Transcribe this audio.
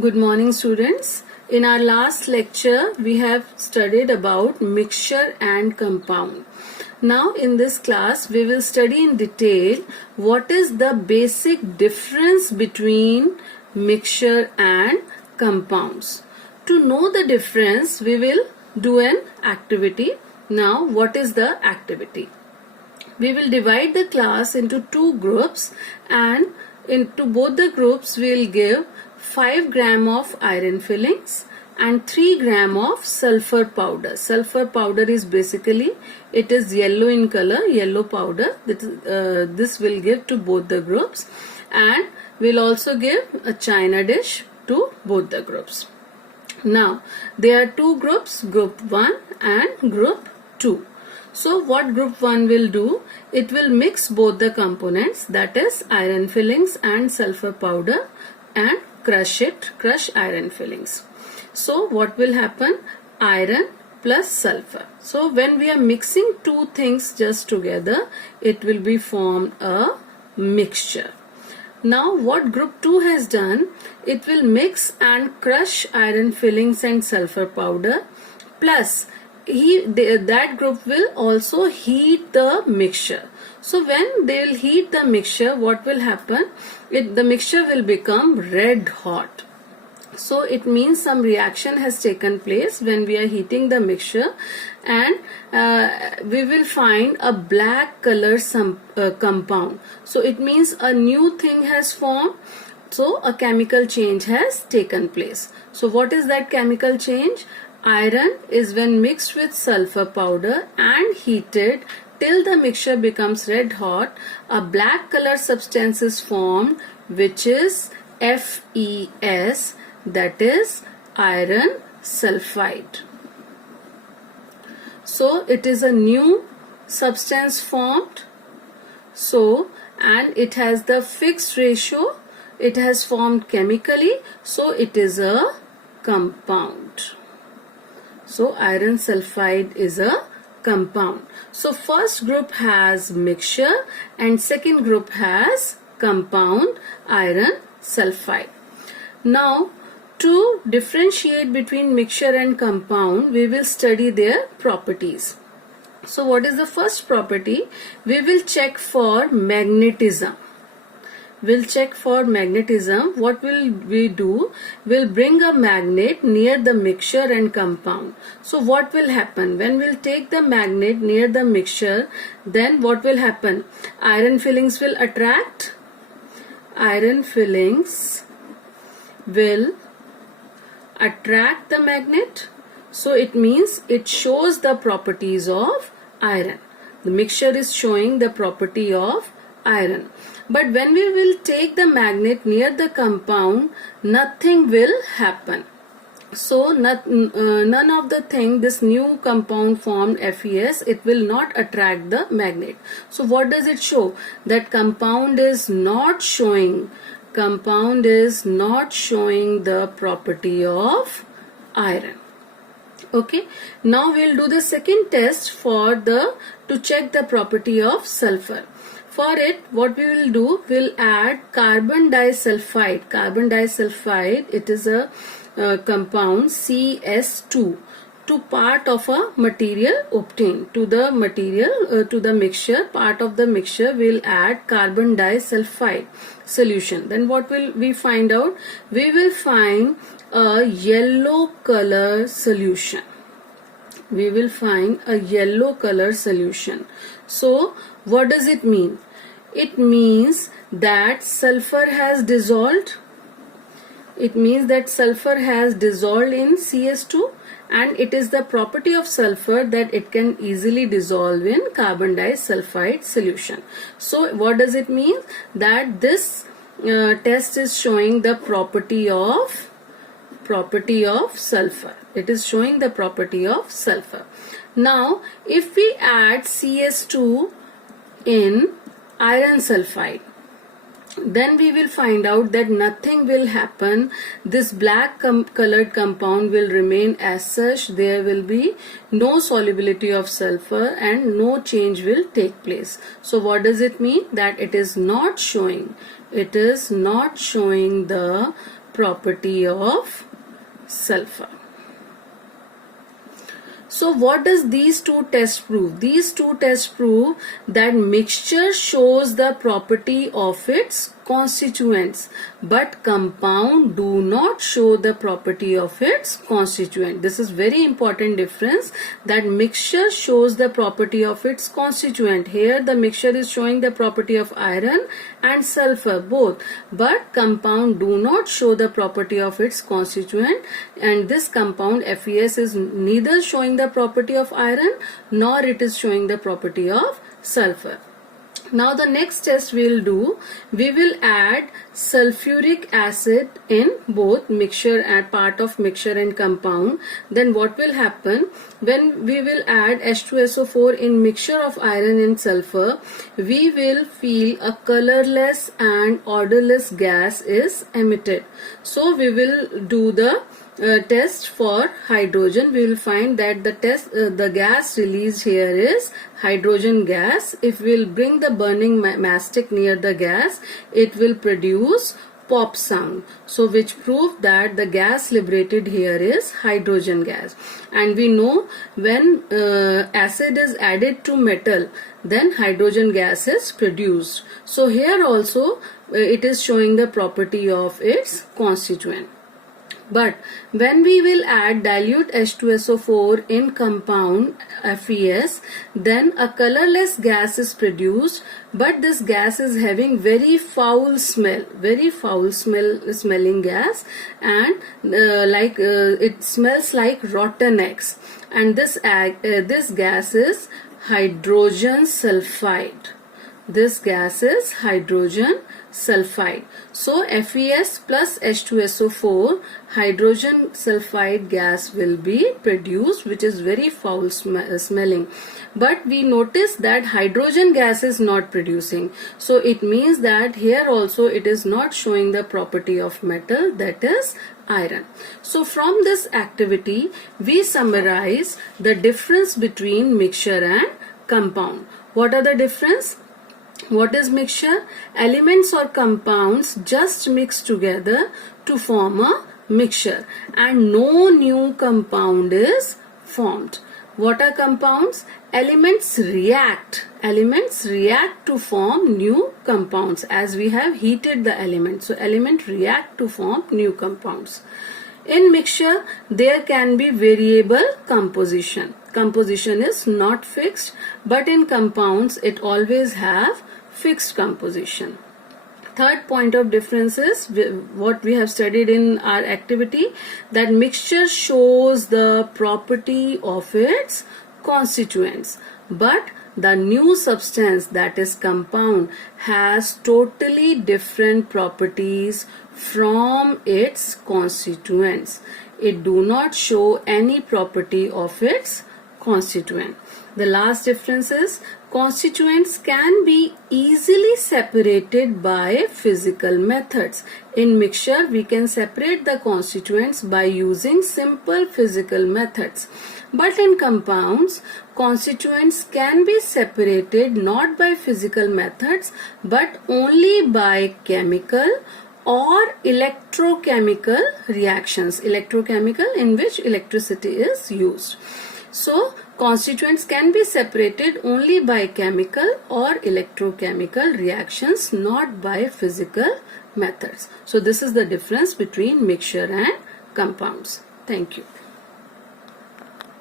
Good morning, students. In our last lecture, we have studied about mixture and compound. Now, in this class, we will study in detail what is the basic difference between mixture and compounds. To know the difference, we will do an activity. Now, what is the activity? We will divide the class into two groups, and into both the groups we will give 5 gram of iron fillings and 3 gram of sulfur powder. Sulfur powder is basically, it is yellow in color, yellow powder. This will give to both the groups, and we'll also give a china dish to both the groups. Now, there are two groups, group 1 and group 2. So what group 1 will do, it will mix both the components, that is iron fillings and sulfur powder, and crush iron fillings. So what will happen? Iron plus sulfur. So when we are mixing two things just together, it will be formed a mixture. Now what group 2 has done, it will mix and crush iron fillings and sulfur powder, plus that group will also heat the mixture. So when they will heat the mixture, what will happen? The mixture will become red hot. So it means some reaction has taken place when we are heating the mixture, and we will find a black color compound. So it means a new thing has formed. So a chemical change has taken place. So what is that chemical change? Iron is when mixed with sulfur powder and heated till the mixture becomes red hot, a black color substance is formed, which is FeS, that is iron sulfide. So it is a new substance formed. So, and it has the fixed ratio, it has formed chemically, so it is a compound. So iron sulfide is a compound. So first group has mixture and second group has compound iron sulfide. Now to differentiate between mixture and compound, we will study their properties. So what is the first property? We will check for magnetism. We'll check for magnetism. What will we do? We'll bring a magnet near the mixture and compound. So what will happen? When we'll take the magnet near the mixture, then what will happen? Iron fillings will attract. Iron fillings will attract the magnet. So it means it shows the properties of iron. The mixture is showing the property of iron. But when we will take the magnet near the compound, nothing will happen. So none of the thing, this new compound formed FeS, it will not attract the magnet. So what does it show? That compound is not showing the property of iron. Okay, now we'll do the second test to check the property of sulfur. For it, what we will do, we'll add carbon disulfide. Carbon disulfide, it is a compound CS2 to part of a material obtained. To the material, to the mixture, part of the mixture, we'll add carbon disulfide solution. Then what will we find out? We will find a yellow color solution. We will find a yellow color solution. So what does it mean? It means that sulfur has dissolved. It means that sulfur has dissolved in CS2, and it is the property of sulfur that it can easily dissolve in carbon disulfide solution. So what does it mean? That this test is showing the property of sulfur. It is showing the property of sulfur. Now if we add CS2 in iron sulfide, then we will find out that nothing will happen. This black colored compound will remain as such. There will be no solubility of sulfur and no change will take place. So what does it mean? That it is not showing the property of sulfur. So what does these two tests prove? These two tests prove that mixture shows the property of its constituents, but compound do not show the property of its constituent. This is very important difference, that mixture shows the property of its constituent. Here the mixture is showing the property of iron and sulfur both, but compound do not show the property of its constituent, and this compound FeS is neither showing the property of iron nor it is showing the property of sulfur. Now the next test we will do, we will add sulfuric acid in both mixture and part of mixture and compound. Then what will happen, when we will add H2SO4 in mixture of iron and sulfur, we will feel a colorless and odorless gas is emitted. So we will do the test for hydrogen. We will find that the gas released here is hydrogen gas. If we will bring the burning mastic near the gas, it will produce pop sound. So which prove that the gas liberated here is hydrogen gas. And we know when acid is added to metal, then hydrogen gas is produced. So here also it is showing the property of its constituent. But when we will add dilute H2SO4 in compound FeS, then a colorless gas is produced, but this gas is having very foul smell, smelling gas, and it smells like rotten eggs. And this gas is hydrogen sulfide. This gas is hydrogen sulfide. So FeS plus H2SO4, hydrogen sulfide gas will be produced, which is very foul smelling. But we notice that hydrogen gas is not producing. So it means that here also it is not showing the property of metal, that is iron. So from this activity we summarize the difference between mixture and compound. What are the difference? What is mixture? Elements or compounds just mix together to form a mixture, and no new compound is formed. What are compounds? Elements react to form new compounds, as we have heated the element. So element react to form new compounds. In mixture there can be variable composition. Composition is not fixed, but in compounds it always have fixed composition. Third point of difference is what we have studied in our activity, that mixture shows the property of its constituents, but the new substance, that is compound, has totally different properties from its constituents. It do not show any property of its constituent. The last difference is constituents can be easily separated by physical methods. In mixture we can separate the constituents by using simple physical methods. But in compounds, constituents can be separated not by physical methods but only by chemical or electrochemical reactions. Electrochemical, in which electricity is used. So constituents can be separated only by chemical or electrochemical reactions, not by physical methods. So this is the difference between mixture and compounds. Thank you.